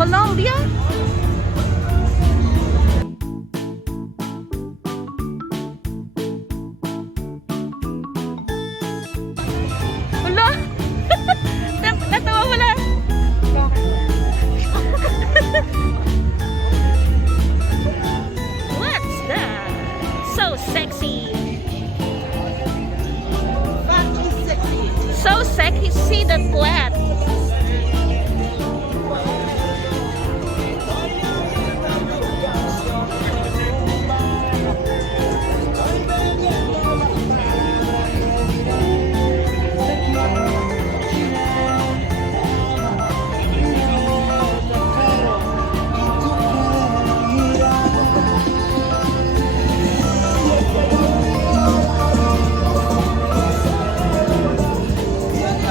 Colombia? Wala! Natawa wala! What's that? So sexy! So sexy, see the flat!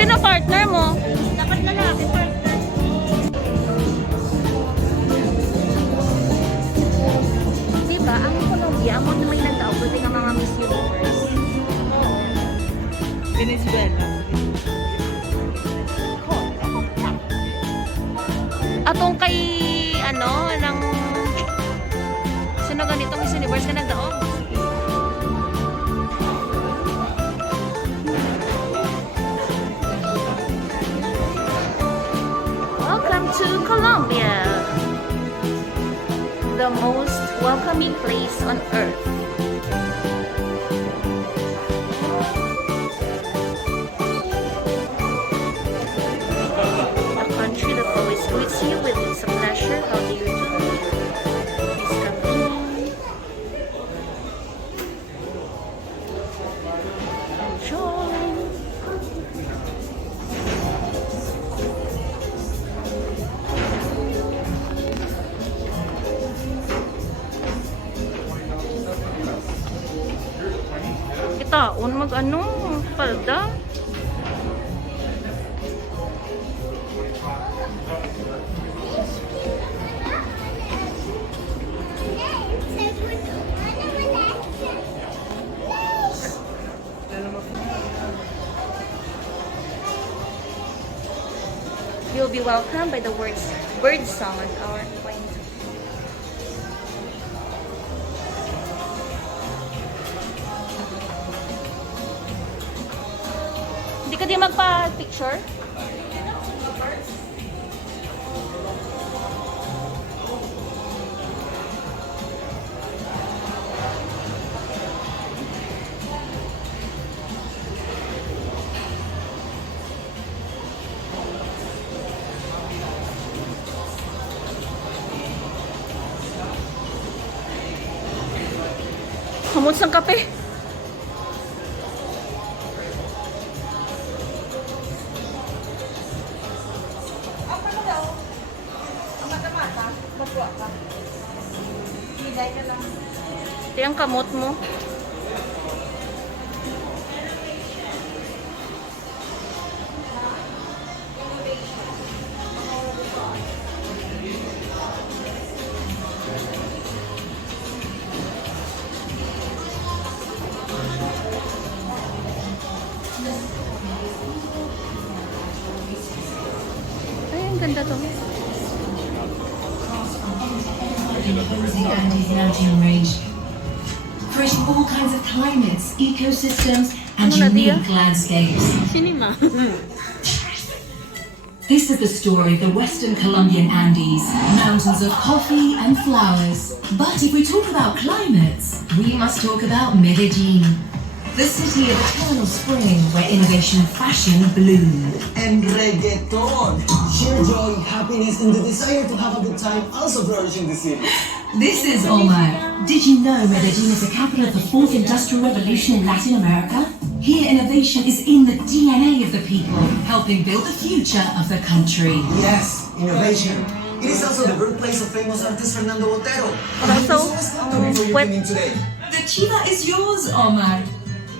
Sino partner mo? Dapat lalaki partner. Diba, ang Colombia, ang mga may nagtao, pwede nga mga Miss Universe. Venezuela. Atong kay, ano, ng, sino ganitong Miss Universe ka nagdaog? Welcome to Colombia, the most welcoming place on earth. A country that always greets you with it's a pleasure. How do you do? Please come in. Enjoy. Taon mag-ano, palda. You'll be welcomed by the bird song at our point. Hindi ka di magpa-picture? Hamot ng kape. Ito yung kamot mo. Ay, ang ganda to. The Andes mountain range, creating all kinds of climates, ecosystems, and unique landscapes. Cinema. This is the story of the Western Colombian Andes, mountains of coffee and flowers. But if we talk about climates, we must talk about Medellin, the city of eternal spring where innovation and fashion bloom. And reggaeton. Sheer joy, happiness, and the desire to have a good time also flourish in the city. This is Omar. Did you know Medellin is the capital of the fourth industrial revolution in Latin America? Here, innovation is in the DNA of the people, helping build the future of the country. Yes, innovation. It is also the birthplace of famous artist Fernando Botero. Also, Today. The chiva is yours, Omar.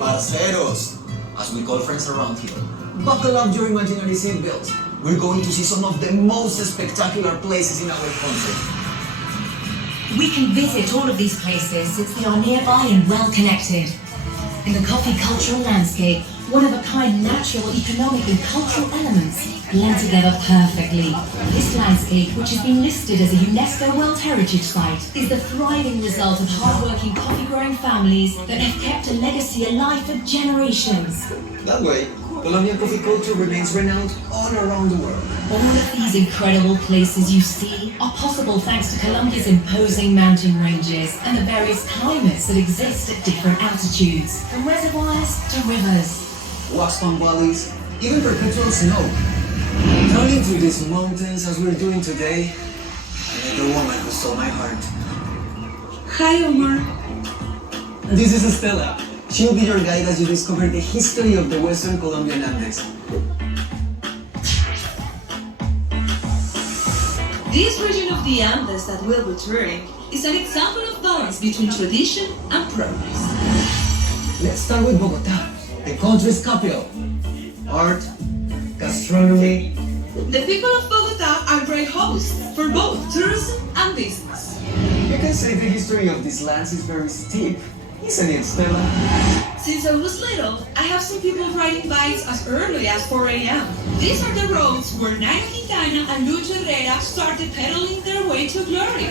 Parceros, as we call friends around here. Buckle up your imaginary seatbelts. We're going to see some of the most spectacular places in our country. We can visit all of these places since they are nearby and well connected. In the coffee cultural landscape, one-of-a-kind natural, economic and cultural elements blend together perfectly. This landscape, which has been listed as a UNESCO World Heritage Site, is the thriving result of hard-working coffee-growing families that have kept a legacy alive for generations. That way, Colombian coffee culture remains renowned all around the world. All of these incredible places you see are possible thanks to Colombia's imposing mountain ranges and the various climates that exist at different altitudes, from reservoirs to rivers. Wax-bound valleys, even perpetual snow. Traveling through these mountains as we're doing today, I met a woman who stole my heart. Hi, Omar. This is Estela. She'll be your guide as you discover the history of the Western Colombian Andes. This region of the Andes that we'll be touring is an example of balance between tradition and progress. Let's start with Bogota, the country's capital. Art, gastronomy. The people of Bogota are great hosts for both tourism and business. You can say the history of these lands is very steep, isn't it, Stella? Since I was little, I have seen people riding bikes as early as 4 a.m. These are the roads where Naya Quintana and Lucho Herrera started pedaling their way to glory.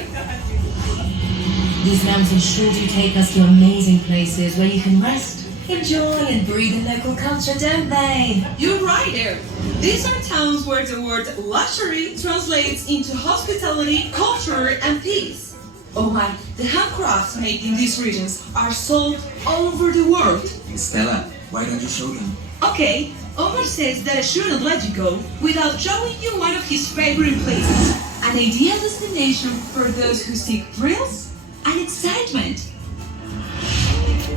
These mountains sure do take us to amazing places where you can rest, enjoy and breathe in local culture, don't they? You're right there. These are towns where the word luxury translates into hospitality, culture, and peace. Oh my, the handcrafts made in these regions are sold all over the world. Stella, why don't you show them? Okay, Omar says that I shouldn't let you go without showing you one of his favorite places. An ideal destination for those who seek thrills and excitement.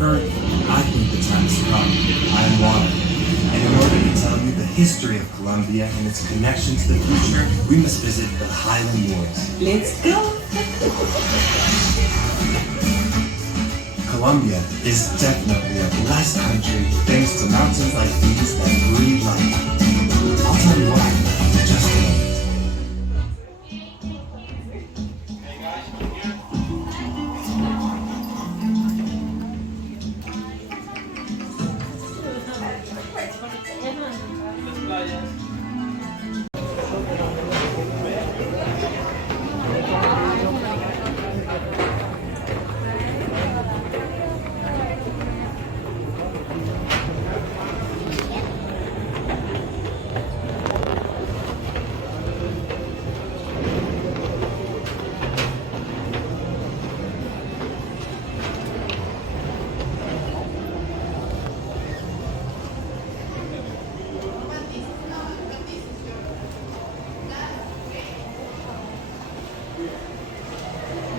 Earth, I think the time has come. I am water. And in order to tell you the history of Colombia and its connection to the future, we must visit the Highland Woods. Let's go! Colombia is definitely a blessed country thanks to mountains like these that breathe life. I'll tell you why in just a moment.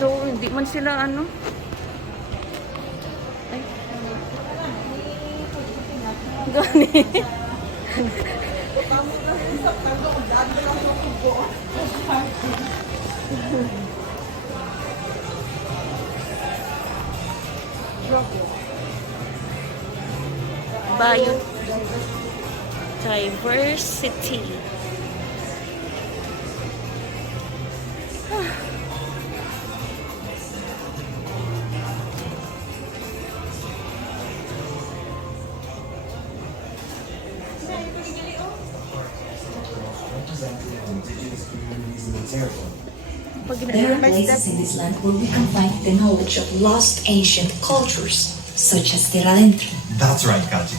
Though, hindi man sila ano. Ay. Gani. Biodiversity. Indigenous communities in the territory. Pag There are ginagawa places in this land where we can find the knowledge of lost ancient cultures, such as Terra Adentro. That's right, Kaji.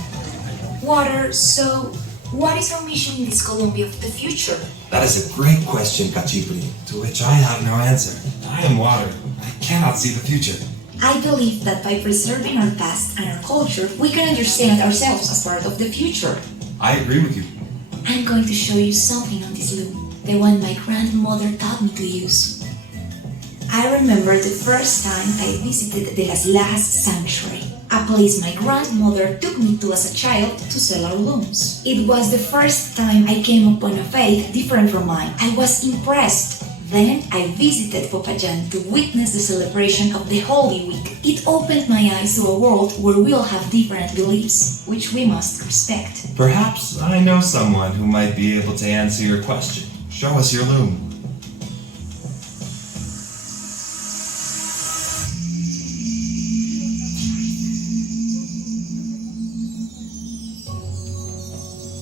Water, so what is our mission in this Colombia of the future? That is a great question, Kachipri, to which I have no answer. I am water. I cannot see the future. I believe that by preserving our past and our culture, we can understand ourselves as part of the future. I agree with you. I'm going to show you something on this loom, the one my grandmother taught me to use. I remember the first time I visited the Las Lajas Sanctuary, a place my grandmother took me to as a child to sell our looms. It was the first time I came upon a faith different from mine. I was impressed. Then I visited Popayan to witness the celebration of the Holy Week. It opened my eyes to a world where we all have different beliefs, which we must respect. Perhaps I know someone who might be able to answer your question. Show us your loom.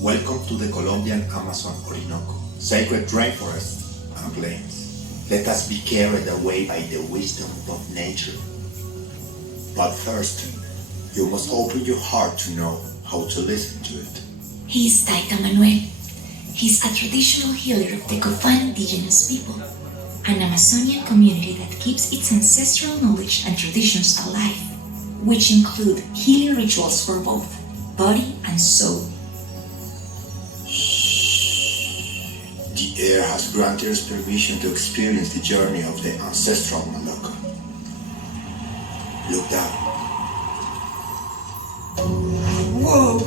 Welcome to the Colombian Amazon. Amazon, Orinoco, sacred rainforests and plains. Let us be carried away by the wisdom of nature. But first, you must open your heart to know how to listen to it. He is Taita Manuel. He's a traditional healer of the Cofan indigenous people, an Amazonian community that keeps its ancestral knowledge and traditions alive, which include healing rituals for both body and soul. The air has granted us permission to experience the journey of the ancestral Maloka. Look down. Whoa!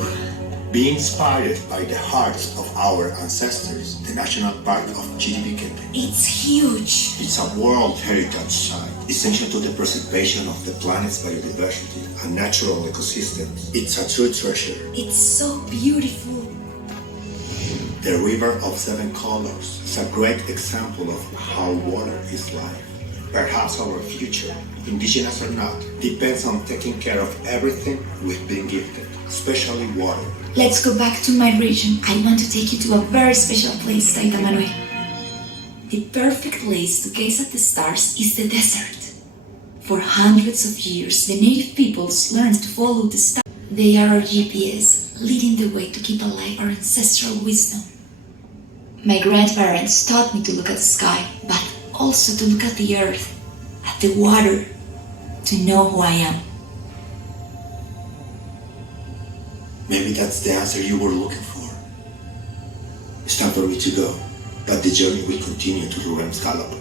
Be inspired by the hearts of our ancestors, the National Park of Chiribiquete. It's huge. It's a World Heritage Site, essential to the preservation of the planet's biodiversity and natural ecosystems. It's a true treasure. It's so beautiful. The River of Seven Colors is a great example of how water is life. Perhaps our future, indigenous or not, depends on taking care of everything we've been gifted, especially water. Let's go back to my region. I want to take you to a very special place, Taita Manuel. The perfect place to gaze at the stars is the desert. For hundreds of years, the native peoples learned to follow the stars. They are our GPS, leading the way to keep alive our ancestral wisdom. My grandparents taught me to look at the sky, but also to look at the earth, at the water, to know who I am. Maybe that's the answer you were looking for. It's time for me to go, but the journey will continue to Rubens Gallop.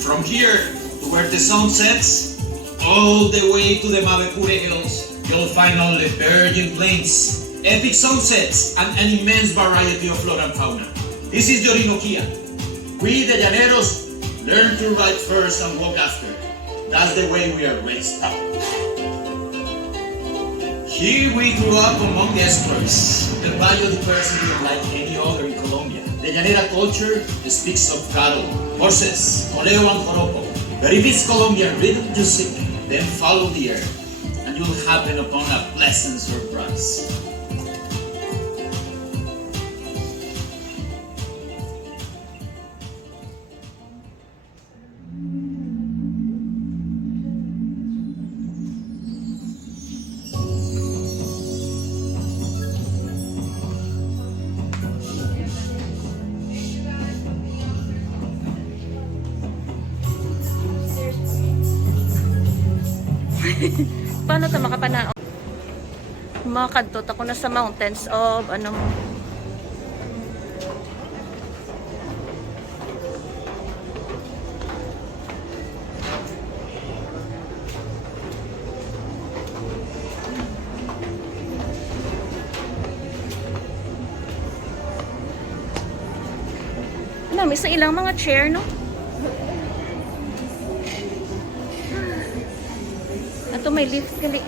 From here to where the sun sets, all the way to the Mavecure Hills, you'll find only virgin plains, epic sunsets, and an immense variety of flora and fauna. This is the Orinoquia. We, the Llaneros, learn to ride first and walk after. That's the way we are raised up. Here we grew up among the estuaries, the biodiversity unlike any other in Colombia. The Llanera culture speaks of cattle, horses, oleo and joropo. But if it's Colombian rhythm music, then follow the air, and you'll happen upon a pleasant surprise. Paano ito makapanaon? Makadtot ako na sa mountains of ano. Nami sa ilang mga chair, no? Ato may lift gali.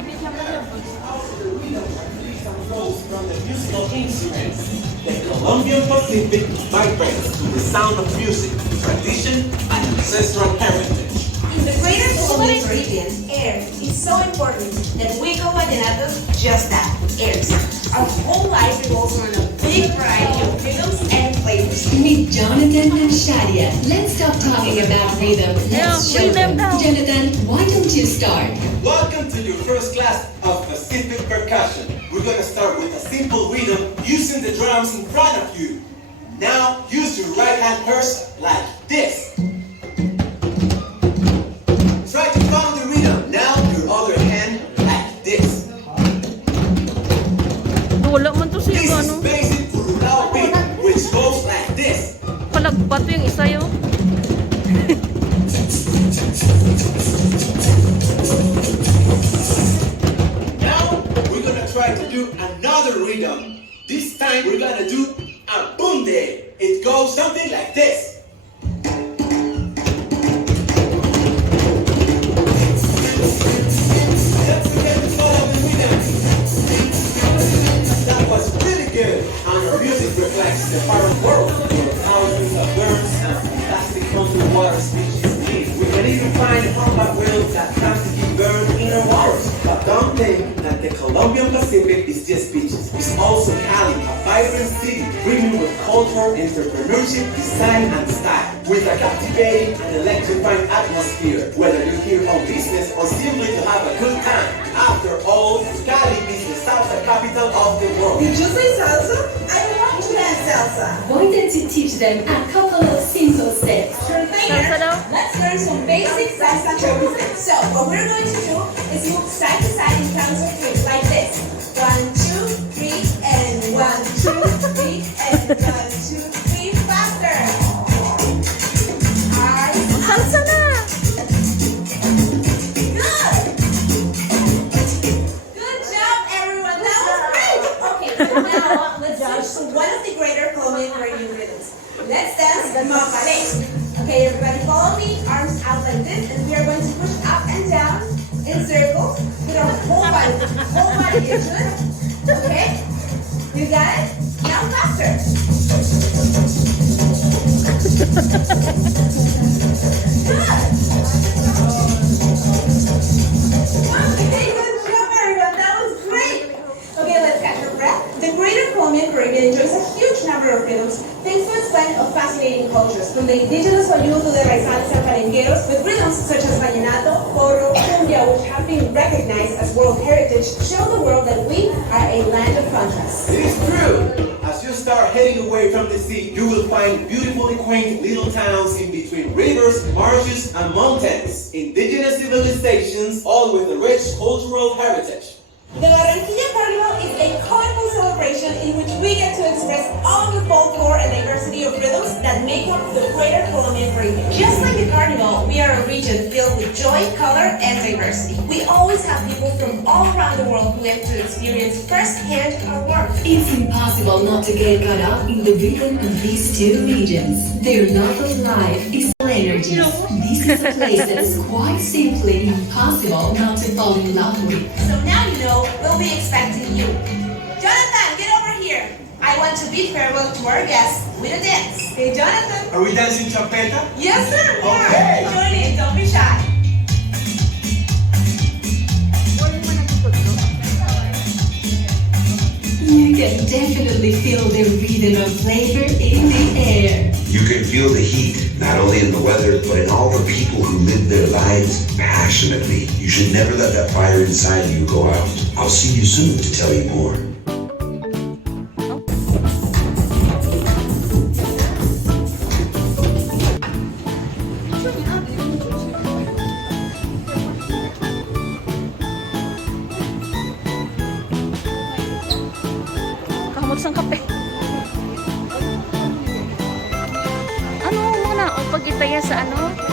From the musical instruments, the Colombian Pacific vibrates to the sound of music, tradition, and ancestral heritage. In the greater Colombian Caribbean, air is so important that we go vallenatos just that, airs. Our whole life revolves around a big variety of rhythms and flavors. Meet Jonathan and Shadia. Let's stop talking about rhythm. Let's show them. Jonathan, why don't you start? Welcome to your first class of Pacific percussion. We're gonna start with a simple rhythm using the drums in front of you. Now use your right hand first like this. Try to follow the rhythm. Now your other hand like this. Wala man to siya This is ano. basic Urulao beat, which goes like this. Palagpat yung isa yung. Now we're gonna try to do another rhythm. This time we're gonna do a bunde. It goes something like this. Let's again follow the rhythm. That was really good. And our music reflects the foreign world. water species live. We can even find humpback whales that constantly burn in our waters. But don't think that the Colombian Pacific is just beaches. It's also Cali, a vibrant city brimming with culture, entrepreneurship, design, and style. With a captivating and electrifying atmosphere, whether you're here on business or simply to have a good time. After all, Cali is the salsa capital of the world. Did you say salsa? I want to dance salsa. Why don't you teach them a couple of simple steps? Sure thing. Salsa daw? Let's learn some basic salsa choices. So what we're going to do is move side to side in counts of three, like this. 1, 2, 3, and 1, 2, 3, and 1, 2, 3. Faster. Salsa na! Good. Good job, everyone. That was great. Okay, so now let's switch to one of the greater Colombian radio rhythms. Let's dance the mapale. Okay, everybody follow me. Arms out like this, and we are going to push up and down in circles with our whole body. Whole body is good. Okay? You got it? Now faster. Okay, good job, everyone. That was great. Okay, let's catch our breath. The greater Colombian Caribbean enjoys a huge number of rhythms thanks to its blend of fascinating cultures, from the indigenous Wayuu to the raizales and palenqueros, with rhythms such as vallenato, porro, cumbia, which have been recognized as World Heritage, show the world that we are a land of contrasts. It is true. As you start heading away from the sea, you will find beautifully quaint little towns in between rivers, marshes, and mountains. Indigenous civilizations, all with a rich cultural heritage. The Barranquilla Carnival is a colorful celebration in which we get to express all of the folklore and diversity of rhythms that make up the greater Colombian Caribbean. Just like the carnival, we are a region filled with joy, color, and diversity. We always have people from all around the world who get to experience firsthand our work. It's impossible not to get caught up in the rhythm of these two regions. Their love of life is energy. This is a place that is quite simply impossible not to fall in love with. So now you know we'll be expecting you. Jonathan, get over here. I want to bid farewell to our guests with a dance. Hey, Jonathan. Are we dancing champeta? Yes, sir. We Okay. are. Join in. Don't be shy. You can definitely feel the rhythm of flavor in the air. You can feel the heat, not only in the weather, but in all the people who live their lives passionately. You should never let that fire inside you go out. I'll see you soon to tell you more. Kamot sang kape. Ano muna? O pagitaya sa ano?